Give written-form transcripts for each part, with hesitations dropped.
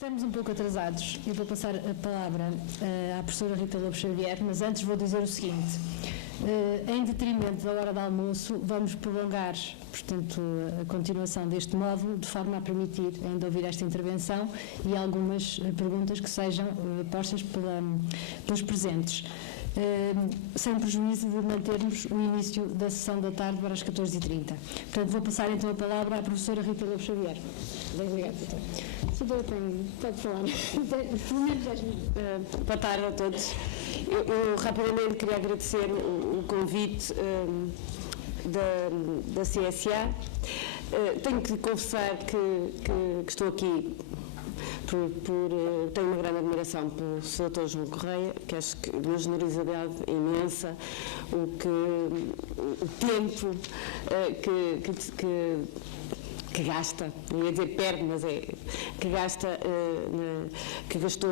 Estamos um pouco atrasados e vou passar a palavra à professora Rita Lobo Xavier, mas antes vou dizer o seguinte: em detrimento da hora de almoço, vamos prolongar, portanto, a continuação deste módulo, de forma a permitir ainda ouvir esta intervenção e algumas perguntas que sejam postas pelos presentes. Sem prejuízo de mantermos o início da sessão da tarde para as 14h30. Portanto, vou passar então a palavra à professora Rita Lobo Xavier. Bem, obrigada, doutora. Pode falar. Pelo menos 10 minutos. Boa tarde a todos. Eu rapidamente queria agradecer o convite da CSA. Tenho que confessar que estou aqui tenho uma grande admiração pelo Sr. João Correia, que acho que de uma generosidade imensa, o tempo que gasta, não ia dizer perde, mas que gasta, que gastou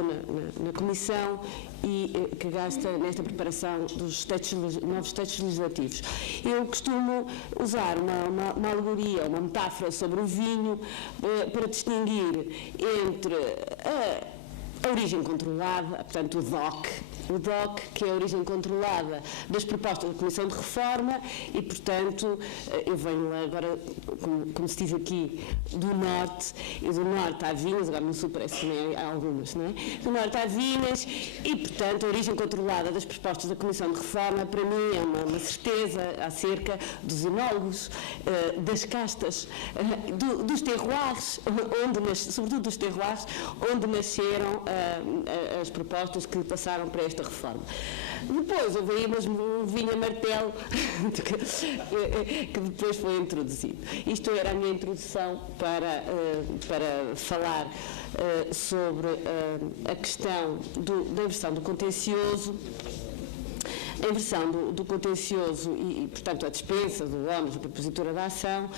na Comissão e que gasta nesta preparação dos novos textos legislativos. Eu costumo usar uma alegoria, uma metáfora sobre o vinho para distinguir entre a origem controlada, portanto o DOC, que é a origem controlada das propostas da Comissão de Reforma e, portanto, eu venho agora, como se diz aqui, do Norte, e do Norte há vinhas, agora no Sul parece que também há algumas, não é? Do Norte há vinhas e, portanto, a origem controlada das propostas da Comissão de Reforma, para mim, é uma certeza acerca dos enólogos, das castas, dos terroirs, sobretudo dos terroirs, onde nasceram as propostas que passaram para esta reforma. Depois houve aí um vinho a martelo que depois foi introduzido. Isto era a minha introdução para falar sobre a questão da inversão do contencioso. A inversão do contencioso e, portanto, a dispensa do ónus da propositura da ação,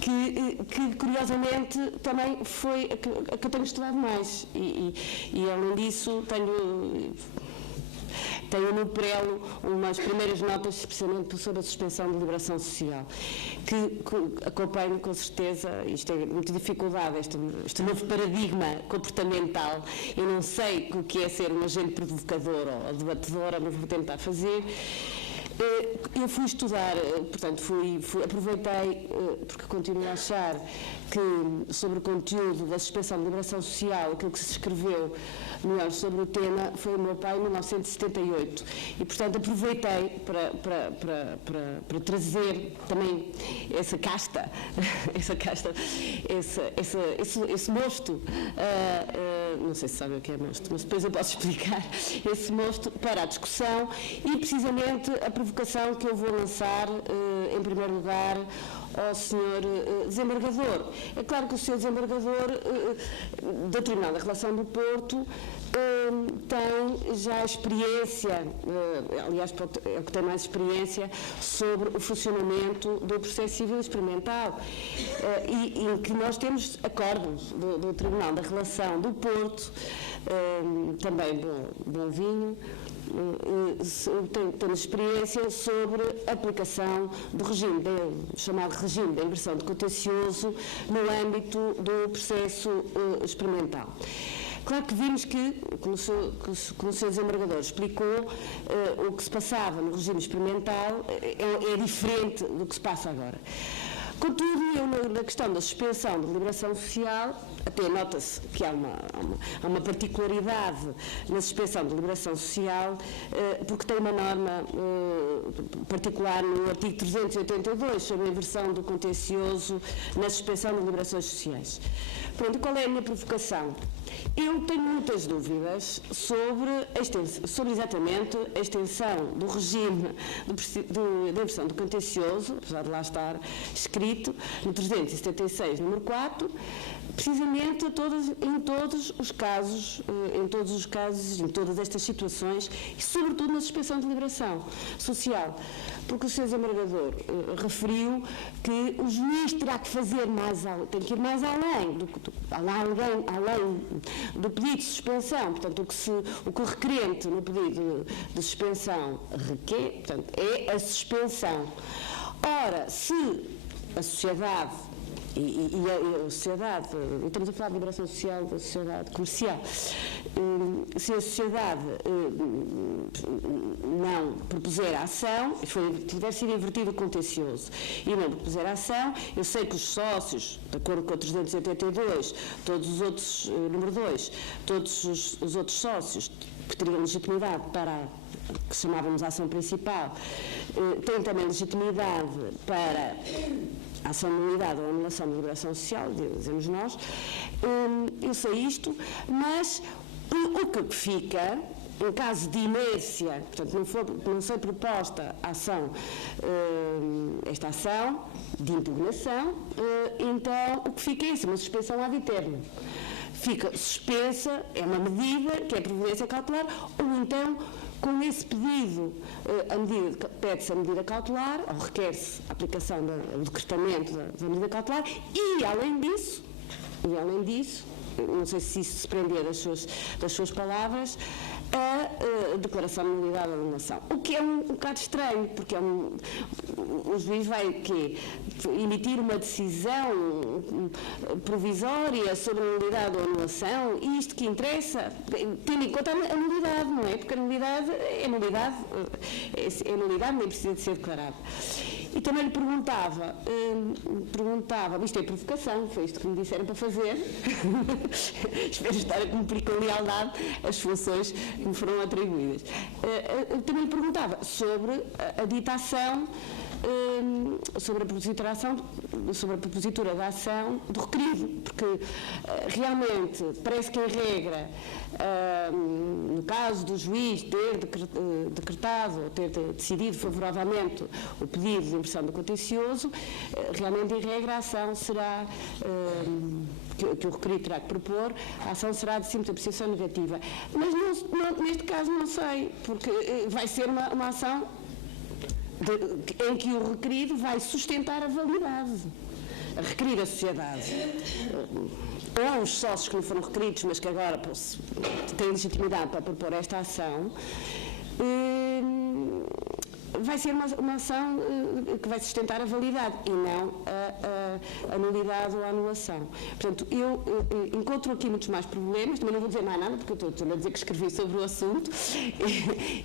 que curiosamente também foi a que eu tenho estudado mais e além disso tenho no prelo umas primeiras notas especialmente sobre a suspensão de liberação social, que acompanho com certeza, isto é muita dificuldade, este novo paradigma comportamental. Eu não sei o que é ser um agente provocador ou debatedora, mas vou tentar fazer. Eu fui estudar, portanto, aproveitei, porque continuo a achar que sobre o conteúdo da suspensão de liberação social, aquilo que se escreveu melhor sobre o tema foi o meu pai em 1978 e, portanto, aproveitei para trazer também essa casta, esse mosto, não sei se sabem o que é mosto, mas depois eu posso explicar, esse mosto para a discussão e precisamente a provocação que eu vou lançar, em primeiro lugar, ao Sr. Desembargador. É claro que o Sr. Desembargador do Tribunal da Relação do Porto tem já experiência, aliás, é o que tem mais experiência sobre o funcionamento do processo civil experimental e em que nós temos acordos do Tribunal da Relação do Porto, também bom vinho. Temos experiência sobre a aplicação do regime, chamado regime de inversão de contencioso no âmbito do processo experimental. Claro que vimos que, como o Sr. Desembargador explicou, o que se passava no regime experimental é diferente do que se passa agora. Contudo, eu na questão da suspensão de liberação social, até nota-se que há uma particularidade na suspensão de liberação social, porque tem uma norma particular no artigo 382 sobre a inversão do contencioso na suspensão de liberações sociais. Pronto, qual é a minha provocação? Eu tenho muitas dúvidas sobre exatamente a extensão do regime da inversão do contencioso, apesar de lá estar escrito no 376, número 4, precisamente em todos os casos, em todas estas situações, e sobretudo na suspensão de liberação social, porque o Sr. Desembargador referiu que o juiz terá que fazer tem que ir mais além do pedido de suspensão, portanto, o que o requerente no pedido de suspensão requer, portanto, é a suspensão. Ora, se a sociedade a sociedade, estamos a falar de liberação social da sociedade comercial, se a sociedade não propuser a ação, tiver sido invertido o contencioso e não propuser a ação, eu sei que os sócios, de acordo com o 382, todos os outros, número 2, todos os outros sócios que teriam legitimidade para que chamávamos a ação principal, têm também legitimidade para a ação de nulidade ou anulação da liberação social, dizemos nós. Eu sei isto, mas o que fica, em caso de inércia, portanto não foi proposta a ação, esta ação de impugnação, então o que fica é isso, uma suspensão ad eterno. Fica suspensa, é uma medida que é providência cautelar, ou então com esse pedido, pede-se a medida cautelar, ou requer-se a aplicação do decretamento da medida cautelar, e além disso, não sei se isso se prendia das suas palavras, a declaração de nulidade ou anulação. O que é um bocado estranho, porque o juiz vai emitir uma decisão provisória sobre a nulidade ou anulação, e isto que interessa, tendo em conta a nulidade, não é? Porque a nulidade é nulidade, nem precisa de ser declarada. E também lhe perguntava, isto é provocação, foi isto que me disseram para fazer, espero estar a cumprir com lealdade as funções que me foram atribuídas. Também lhe perguntava sobre a dita ação, sobre a propositura da ação do requerido, porque realmente parece que em regra, no caso do juiz ter decretado ou ter decidido favoravelmente o pedido de inversão do contencioso, realmente em regra a ação será, que o requerido terá que propor, a ação será de simples apreciação negativa. Mas neste caso não sei, porque vai ser uma ação em que o requerido vai sustentar a validade, a requerir a sociedade. Ou os sócios que não foram requeridos, mas que agora têm legitimidade para propor esta ação, vai ser uma ação que vai sustentar a validade e não a nulidade ou a anulação. Portanto, eu encontro aqui muitos mais problemas, também não vou dizer mais nada, porque eu estou a dizer que escrevi sobre o assunto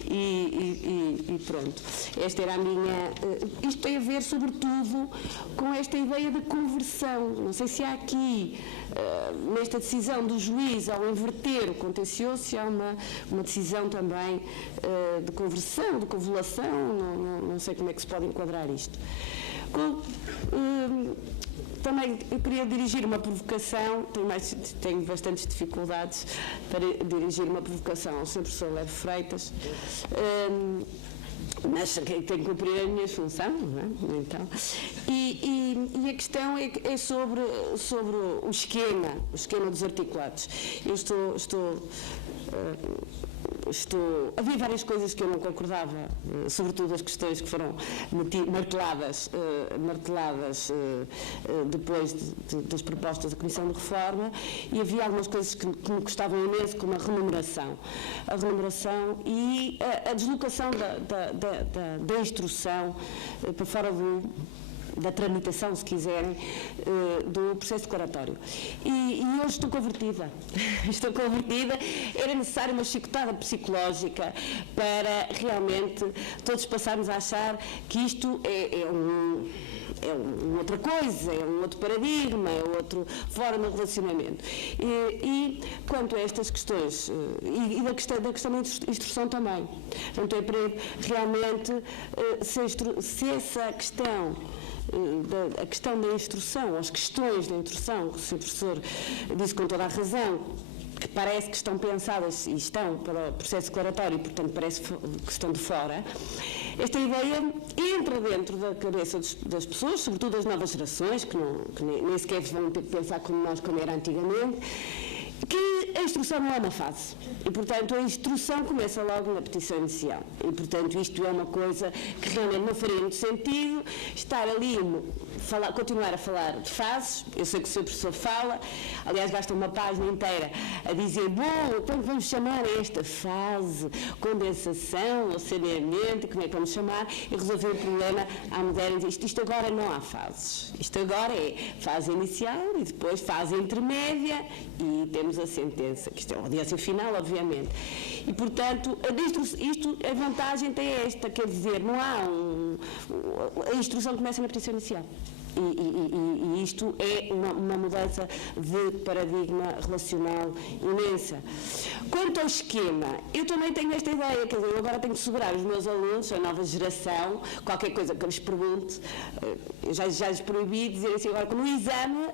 e pronto. Esta era a minha... Isto tem a ver, sobretudo, com esta ideia de conversão. Não sei se há aqui, nesta decisão do juiz, ao inverter o contencioso, se há uma decisão também de conversão, de convolução, não sei como é que se pode enquadrar isto. Também eu queria dirigir uma provocação, tenho bastantes dificuldades para dirigir uma provocação ao Sr. Professor Leve Freitas, mas tenho que cumprir a minha função, não é? Então, e a questão é sobre o esquema dos articulados. Eu havia várias coisas que eu não concordava, sobretudo as questões que foram marteladas depois das propostas da Comissão de Reforma, e havia algumas coisas que me gostavam imenso, como a remuneração e a deslocação da instrução para fora da tramitação, se quiserem, do processo declaratório. E eu estou convertida. Era necessária uma chicotada psicológica para realmente todos passarmos a achar que isto é outra coisa, é um outro paradigma, é outra forma de relacionamento. E quanto a estas questões, e da questão da instrução também. Portanto, é para realmente, se essa questão, a questão da instrução, as questões da instrução, que o Sr. Professor disse com toda a razão, que parece que estão pensadas e estão para o processo declaratório e, portanto, parece que estão de fora, esta ideia entra dentro da cabeça das pessoas, sobretudo das novas gerações, que nem sequer vão ter que pensar como era antigamente, que a instrução não é uma fase. E, portanto, a instrução começa logo na petição inicial. E, portanto, isto é uma coisa que realmente não faria muito sentido estar ali continuar a falar de fases. Eu sei que o Sr. Professor fala, aliás, gasta uma página inteira a dizer, bom, então vamos chamar a esta fase condensação ou saneamento, como é que vamos chamar, e resolver o problema à moderna. Isto agora não há fases. Isto agora é fase inicial e depois fase intermédia e temos a sentença, que isto é a audiência final, obviamente. E, portanto, a vantagem tem esta, quer dizer, não há a instrução começa na petição inicial. E isto é uma mudança de paradigma relacional imensa. Quanto ao esquema, eu também tenho esta ideia, quer dizer, eu agora tenho que segurar os meus alunos, a nova geração, qualquer coisa que eu lhes pergunte, eu já lhes proibi dizer assim, agora, no exame,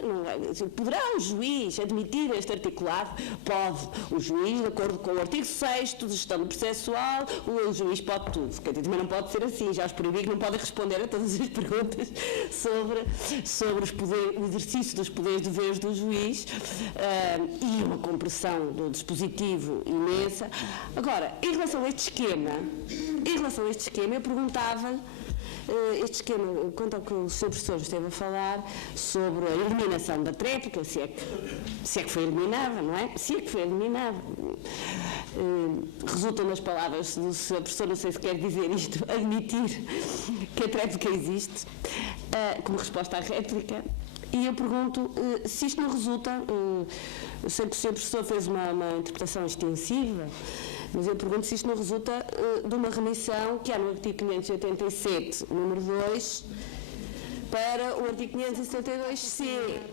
poderá o juiz admitir este articulado? Pode. O juiz, de acordo com o artigo 6º de gestão processual, o juiz pode tudo. Quer dizer, também não pode ser assim, já os proibi que não podem responder a todas as perguntas sobre o exercício dos poderes e deveres do juiz e uma compressão do dispositivo imensa. Agora, em relação a este esquema, eu perguntava este esquema, quanto ao que o Sr. Professor esteve a falar sobre a eliminação da tréplica, se é que foi eliminada, não é? Se é que foi eliminada. Resulta nas palavras do Sr. Professor, não sei se quer dizer isto, admitir que a tréplica existe, como resposta à réplica. E eu pergunto se isto não resulta, eu sei que o Sr. Professor fez uma interpretação extensiva, mas eu pergunto se isto não resulta de uma remissão que há no artigo 587, número 2, para o artigo 572C,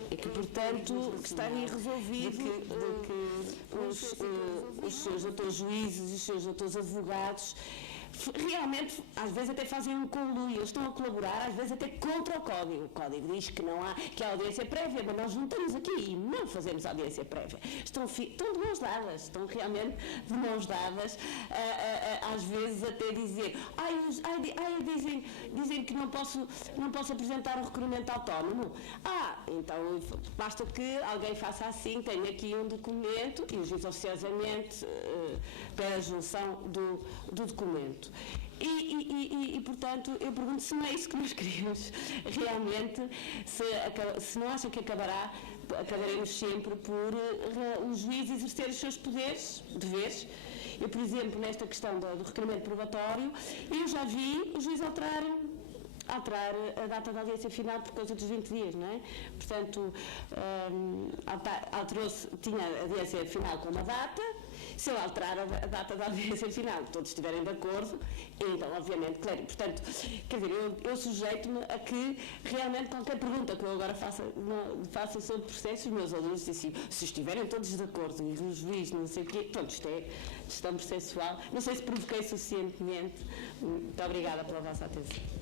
e que, portanto, está irresolvido os seus doutores juízes e os seus doutores advogados realmente, às vezes até fazem um conluio, eles estão a colaborar, às vezes até contra o Código. O Código diz que não há, que há audiência prévia, mas nós juntamos aqui e não fazemos audiência prévia. Estão de mãos dadas, estão realmente de mãos dadas, às vezes até dizer, dizem que não posso apresentar um requerimento autónomo. Então basta que alguém faça assim, tenha aqui um documento e o juiz oficiosamente pede a junção do documento. Portanto, eu pergunto se não é isso que nós queremos realmente, se não acham que acabaremos sempre por o juiz exercer os seus deveres. Eu, por exemplo, nesta questão do requerimento probatório, eu já vi o juiz alterar a data da audiência final por causa dos 20 dias, não é? Portanto, alterou-se, tinha a audiência final com uma data. Se ele alterar a data da audiência final, todos estiverem de acordo, então, obviamente, claro. Portanto, quer dizer, eu sujeito-me a que realmente qualquer pergunta que eu agora faça sobre o processo, os meus alunos dizem assim, se estiverem todos de acordo e o juiz não sei o quê, pronto, isto é gestão processual. Não sei se provoquei suficientemente. Muito obrigada pela vossa atenção.